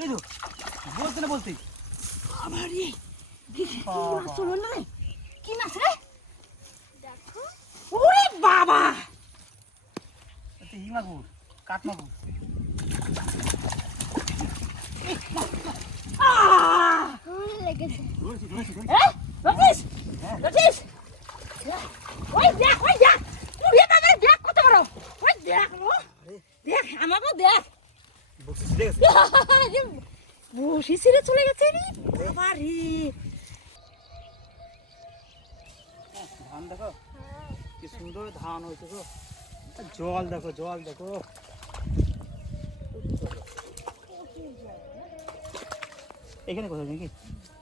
এই তো বলতে না বলতে আমার রে দেখি কি মাছ চলো না রে কি মাছ রে দেখো ওরে বাবা এটা ই মাগুর কাঠ মাগুর লেগেছে ধরেছি রকিস রকিস ওই দেখ উড়িয়ে দাদা দেখ কত বড় ওই দেখ দেখ আমাকেও দেখ বসে ছিড়ে গেছে বসি ছিঁড়ে চলে গেছে রে বাবা রে ধান দেখো কি সুন্দর ধান হয়েছে গো জল দেখো এখানে কোথায় নাকি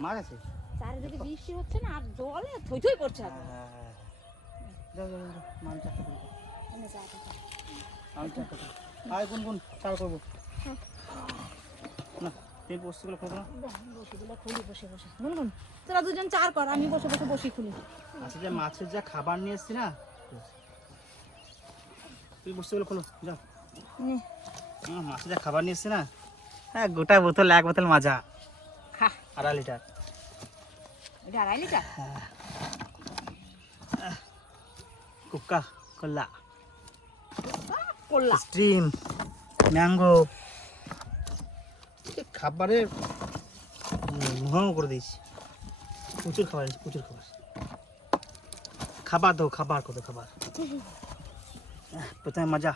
মাছ আছে চারিদিকে বৃষ্টি হচ্ছে না আর জলে থই থই করছে যাও মাছ চারটা করবো আমি চারটা করবো আয় গুনগুন চার করবো না তুমি বস্তুগুলো খোঁজো না বসিগুলো খুলি বসে গুনগুন তোরা দুজন চার কর আমি বসে বসি খুলি আচ্ছা যে মাছের যা খাবার নিয়ে এসছি না তুই বস্তুগুলো খোলো যাও মাছের যা খাবার নিয়ে এসছি না হ্যাঁ গোটা বোতল এক বোতল মাজা খা 2.5 লিটার এটা 2.5 লিটার কোকা কোলা কোলা স্ট্রিম ম্যাঙ্গো খাবারে মুহাও করে দিয়েছি প্রচুর খাবার দাও খাবার প্রথমে মজা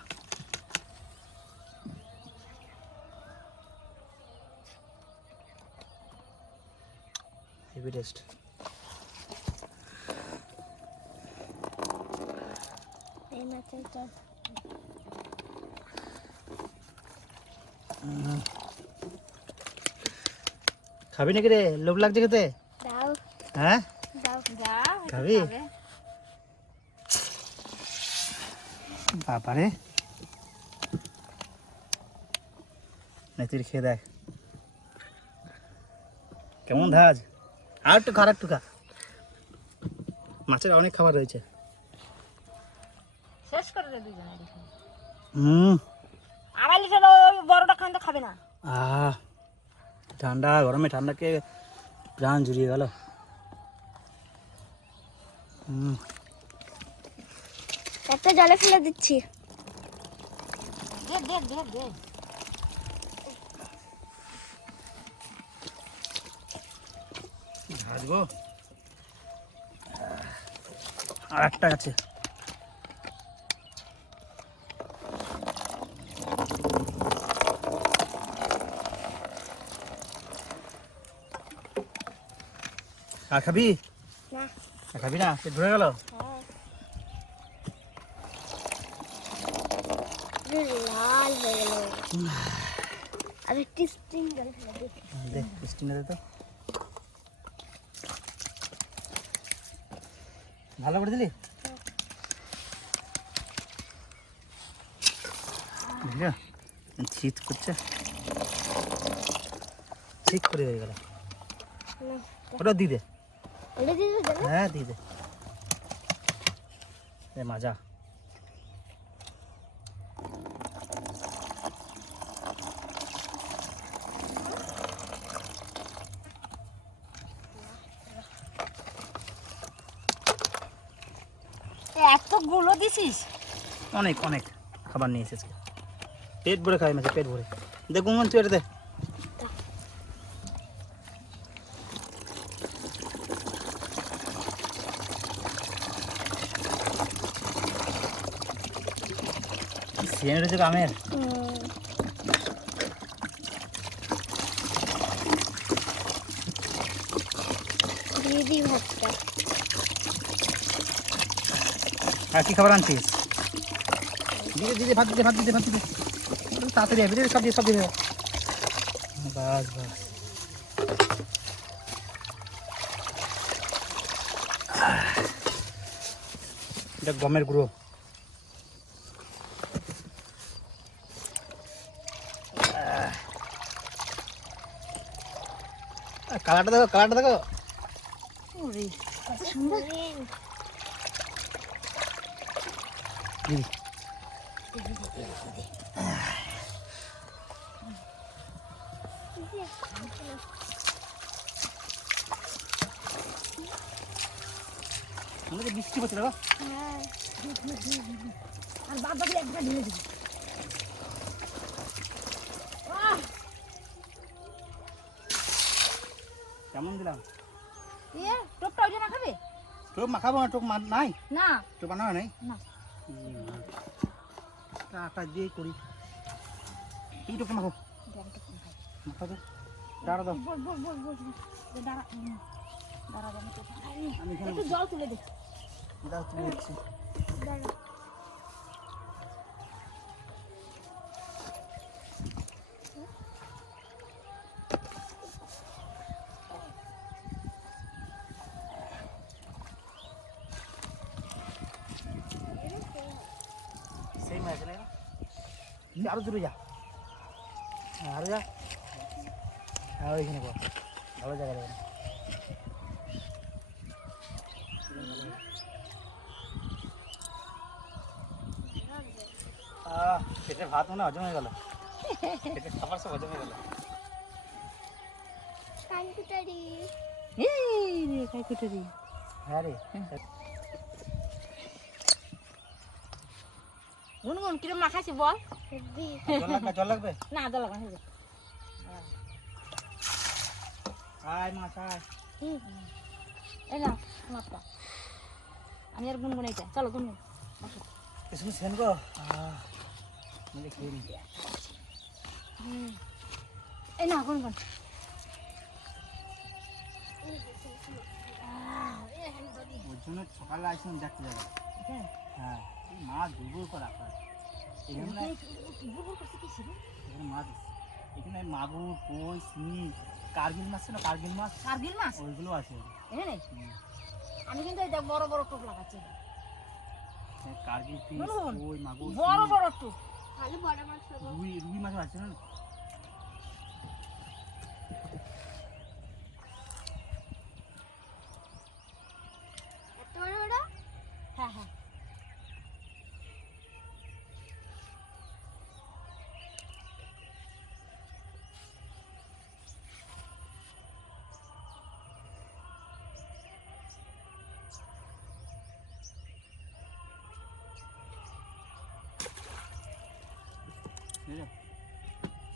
হেভি টেস্ট এই মাছের চপ খাবি নাকি রে লোভ লাগছে খেতে দাও হ্যাঁ দাও খাবি বাবারে নেতির খেয়ে দেখ কেমন ধাজ আর একটু খা মাছের অনেক খাবার রয়েছে শেষ করে দে দুজনে 2.5 লিটার ওই বড়টা খান তো খাবে না ঠান্ডা গরমে ঠান্ডাকে প্রাণ জুড়িয়ে গেল একটা জলে ফেলে দিচ্ছি দে ভাজবো আর একটা আছে আর খাবি না খাবি না পেট ভরে গেল লাল হয়ে গেল আর একটু স্টিং জলে ফেলে দে স্টিংটা দে তো ভালো করে দিলি শীত করছে ঠিক করে হয়ে গেল ওটা দিয়ে দে হ্যাঁ দিয়ে দে মাজা এতগুলো দিছিস অনেক খাবার নিয়ে এসেছে পেট ভরে খাই মাঝে পেট ভরে দে গুনগুন তুই এটা দে সিয়ানের হচ্ছে আমের দিদি ভাতটা আর কি খাবার আনছিস দিদি ভাত দিতে তাড়াতাড়ি হবে সব দিয়ে বাস এটা গমের গুঁড়ো কালারটা দেখো ওরে কত সুন্দর মনে হচ্ছে বৃষ্টি পড়ছে দেখো। আর বাদ বাকি একটা ঢেলে দিবি। কেমন দিলাম? টোপটা ওই জন্য খাবে টোপ মাখাবো না, টোপ নাই, না টোপ বানানো নাই। না আটা দিয়ে করি। এই টোপটা মাখো, মাখাবো। দাঁড়া দাও, বল বল বল বল দাঁড়া দাঁড়া আমি এখানে একটু জল তুলে দে দাও, তুলে দিচ্ছি। দাঁড়া সেই মাছ না, আরো দূরে যা, হ্যাঁ আরো যা, হ্যাঁ ওইখানে বল, ভালো জায়গা দেবে। পেটের ভাত মনে হজম হয়ে গেল, পেটের খাবার সব হজম হয়ে গেল। হ্যাঁ রে, গুনগুন কিরম মাখাইছি বল জল লাগবে, জল লাগবে। না জল লাগা হয়ে আয় মাছ আয়। এই না মাছটা আমি আর গুনগুনাই চাই চলো গুনগুন इसमें सेन को मुझे खेल এই না গুনগুন ওজন্য সকালে আসলাম দেখতে যাবো। হ্যাঁ মাছ দুর্বল করে রাখা এখানে, এখানে মাছ এখানে মাগুর কই শিঙি কার্গিল মাছ ছিল, কার্গিল মাছ, কার্গিল মাছ ওইগুলো আছে এখানে আমি কিন্তু এই বড় বড় টোপ লাগাচ্ছি কার্গিল ফিশ, কই মাগুর, বড় বড় টোপ খালি বড় মাছ খাবো। রুই, রুই মাছ আছে না। এত বড় বড়? হ্যাঁ হ্যাঁ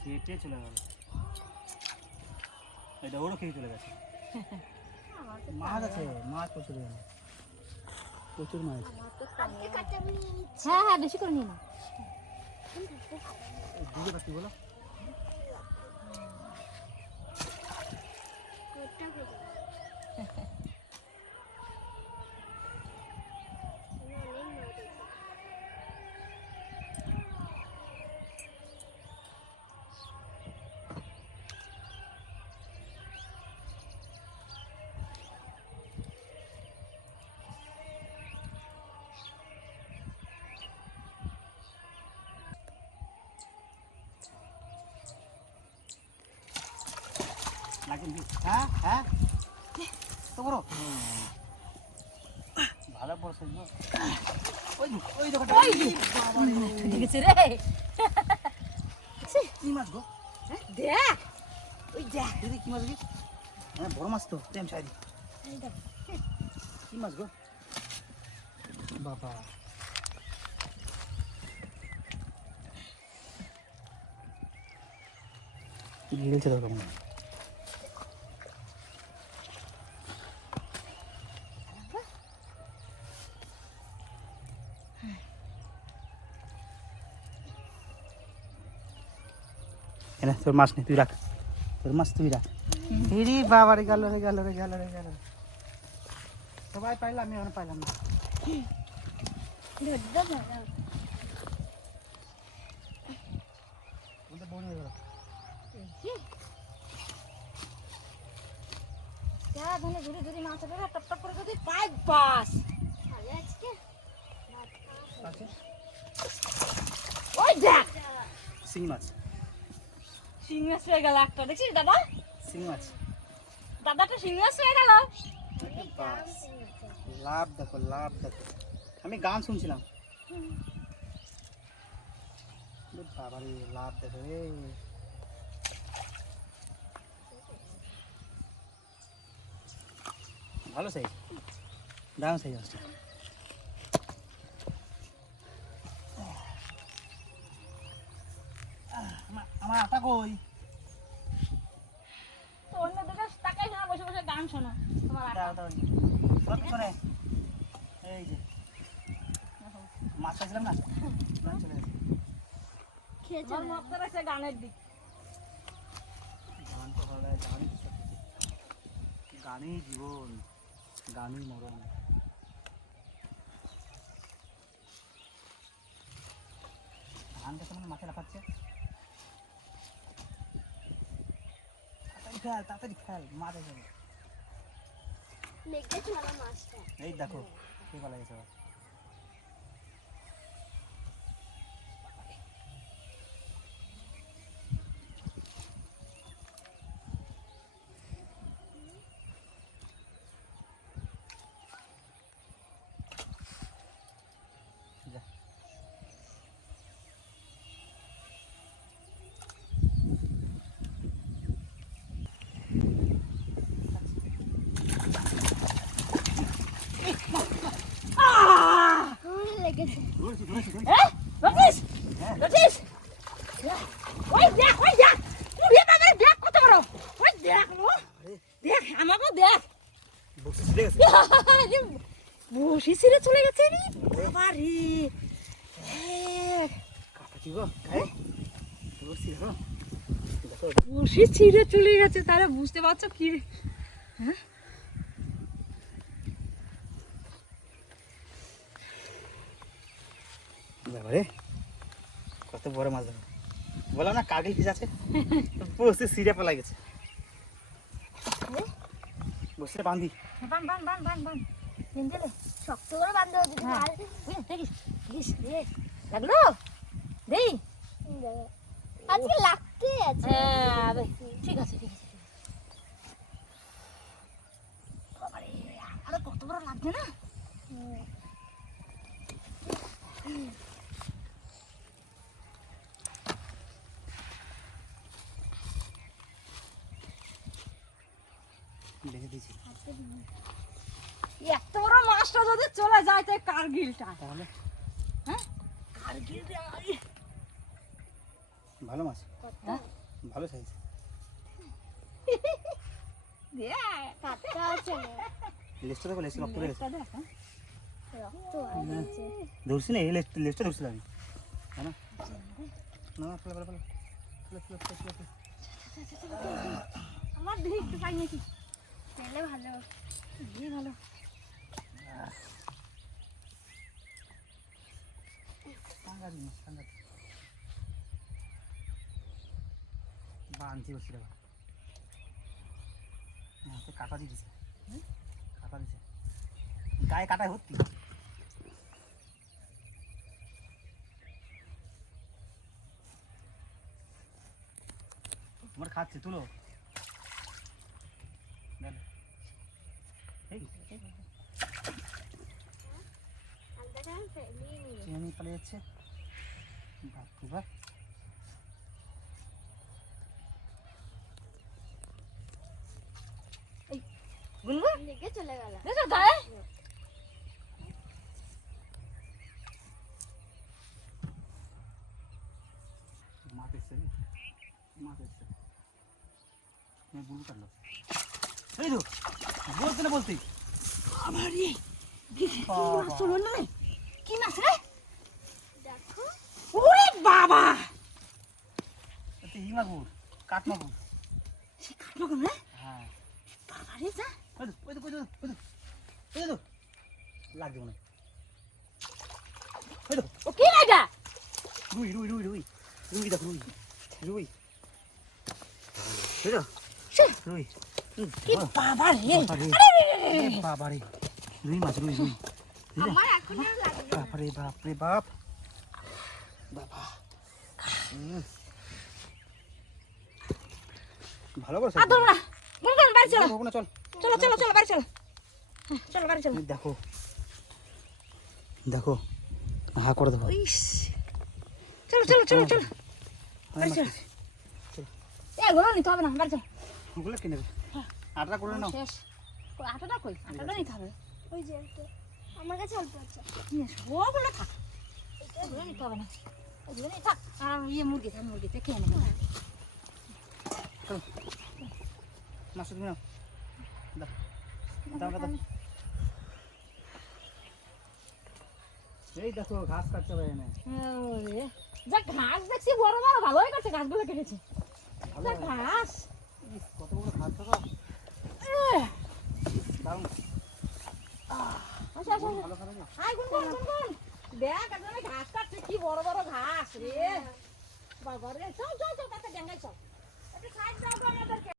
খেটে চলে গেল, এটা ওরও খেয়ে চলে গেছে। মাছ আছে, মাছ প্রচুর, প্রচুর মাছ। আজকে কাটা আমি নিয়ে নিচ্ছি। হ্যাঁ হ্যাঁ বেশি করে নিয়ে না দুটো কাটি বলো, কোটটা খেয়ে যাবো। এখানে অনেক মাছ আছে। হ্যাঁ হ্যাঁ তো বড়, ভালো বড় সাইজ। ওই ওই দেখো, দেখেছে রে কি মাছ গো? দেখ ওই দেখ দিদি কি মাছ কি? হ্যাঁ বড় মাছ তো, প্রেম সাইজ। কি মাছ গো বাবা? গিলছে তো কেমন? এনে তোর মাছ নেই, তুই রাখ, তোর মাছ তুই রাখ। রে বাবা রে, গেল রে, গেল রে, গেল রে, গেল। সবাই পাইলাম, আমি এখন পাইলাম না। বলতে বড় হয়ে গেল। ধরে ধরে ধরে মাছ ধরে টপ টপ করে যদি পাই বাস তাহলে আজকে ভাত খাওয়া আছে ওই দেখ শিঙি মাছ, শিং মাছ হয়ে গেল একটা দেখছিস দাদা শিঙি মাছ। দাদাটা শিং মাছ হয়ে গেল বাস, লাভ দেখো, লাভ দেখো। আমি গান শুনছিলাম, বাবা রে, লাভ দেখো রে। ভালো সাইজ, দারুণ সাইজ মাছটা। আমার আটা কই? তো অন্য দিকে তাকাই না, বসে বসে গান শোনো তোমার আটা। দাও দাও পিছনে, এই যে মাছ খাইছিলাম না, গান চলে গেছে। খেয়েছে তোমার মত রাখছে গানের দিক। গান তো ভালো লাগে, গানই তো সব কিছু। গানই জীবন, গানই মরণ। ধানটা তোমার মাঠে লাফাচ্ছে। তাড়াতাড়ি খেল, মাছ এসে গেছে। লেগেছে আমার মাছটা। এই দেখো কে পালা গেছে আবার। যা। লেগেছে। ধরেছি ধরেছি ধরেছি। হ্যাঁ রচিস, হ্যাঁ রচিস, ওই দেখ, ওই দেখ, উড়ে বাবার দেখ কত বড়, ওই দেখ লো, দেখ আমাকেও দেখ। বসে ছিঁড়ে গেছে। বসে ছিঁড়ে চলে গেছে রে বাবা রে। কাটা কি গো খাই ধরছি দেখো দেখো। বসে ছিঁড়ে চলে গেছে, তারা বুঝতে পারছো কি রে? হ্যাঁ বাবারে কত বড় মাছ দেখো। বললাম না কাগিল পিস আছে, বসে ছিঁড়ে পালা গেছে। বসে বান্ধি। বান বান বান বান বান দিলে শক্ত করে বাঁধতে হবে যদি হ্যাঁ। আর দেখিস দেখিস রে লাগলো দেই। আজকে লাগতে আছে। হ্যাঁ বে, ঠিক আছে ঠিক আছে ঠিক আছে। বাবারে আরে কত বড় লাগছে না। বেঁধে দিয়েছি এত বড় মাছটা যদি চলে যায় তাই কারগিলটা, তাহলে। হ্যাঁ কারগিল ভালো মাছ, হ্যাঁ ভালো সাইজ। কাটটা আছে না। লেজটা দেখো, লেজটা রক্ত বেরিয়েছে। রক্ত আছে। ধরছি না, এই লেজটা ধরছিলাম আমি, হ্যাঁ না না না, ফেলে ফেলে ফেলে ফেলে ফেলে ফেলে ফেলে। আমার দেখি একটু পাই নাকি তাহলে ভালো। এই ভালো। সাংঘাতিক মাছ, সাংঘাতিক। বাঁধছি বসে দেবা। হাতে কাটা দিয়ে দিছে, কাটা দিছে, গায়ে কাটায় ভর্তি। তোমার খাচ্ছে, তুলো। দেন। এই আলদাটা ফেলিয়ে নিয়ে। চিনি পালিয়ে যাচ্ছে। বাপ রে বাপ। গুনগুন লেগে চলে গেল। দেখো গায়ে মাছ এসছে, মাছ এসছে। বুলু কাটলো। এই তো বলতে না বলতে আমারে কি বাবা। মাছ চলো না রে, কি মাছ রে? দেখো ওরে বাবা, এতে ই মাগুর, কাঠ মাগুর। সে কাটলো কেন রে? হ্যাঁ বাবা রে যা ওই তো ওই তো ওই তো ওই তো ওই তো লাগবে মনে হয়। ওই তো ও কি লাগা? রুই রুই রুই রুই রুই দেখো, রুই রুই ওই তো রুই। কি বাবা রে, বাবারে রুই মাছ, রুই রুই। আমার এখন আর লাগবে না। বাপরে বাপ রে বাপ বাবা। ভালো করে আর ধরো না, গুনগুন বাড়ি চলো, না, চল চলো চলো চলো বাড়ি চলো, হ্যাঁ, চলো বাড়ি চলো। দেখো দেখো, হা করে দেখো। ইস চলো চলো চলো চলো বাড়ি চলো। এ ঘোরা নিতে হবে না, বাড়ি চলো। ওগুলো কিনে আটা করে নাও। শেষ আটাটা কই আটাটা নিতে হবে ওই যে একটা। আমার কাছে অল্প আছে। সবগুলো থাক এগুলো নিতে হবে না এগুলো নিয়ে থাক আর ইয়ে মুরগিতে খেয়ে নেবে মাছ তুমি নাও দাও দাও দাও এই দেখো ঘাস কাটতে পারে না যা ঘাস দেখছি বড় বড় ভালোই করছে ঘাসগুলো কেটেছে ভালো যা ঘাস কত বড় ঘাস দেখো দারুণ আচ্ছা আচ্ছা ভালো খাবে না আয় গুনগুন দেখ একদম ঘাস কাটছে কি বড় বড় ঘাস রে বাবা রে চল চল চল তাতে ডেঙ্গাই চল একটা সাইড দাও আমাদেরকে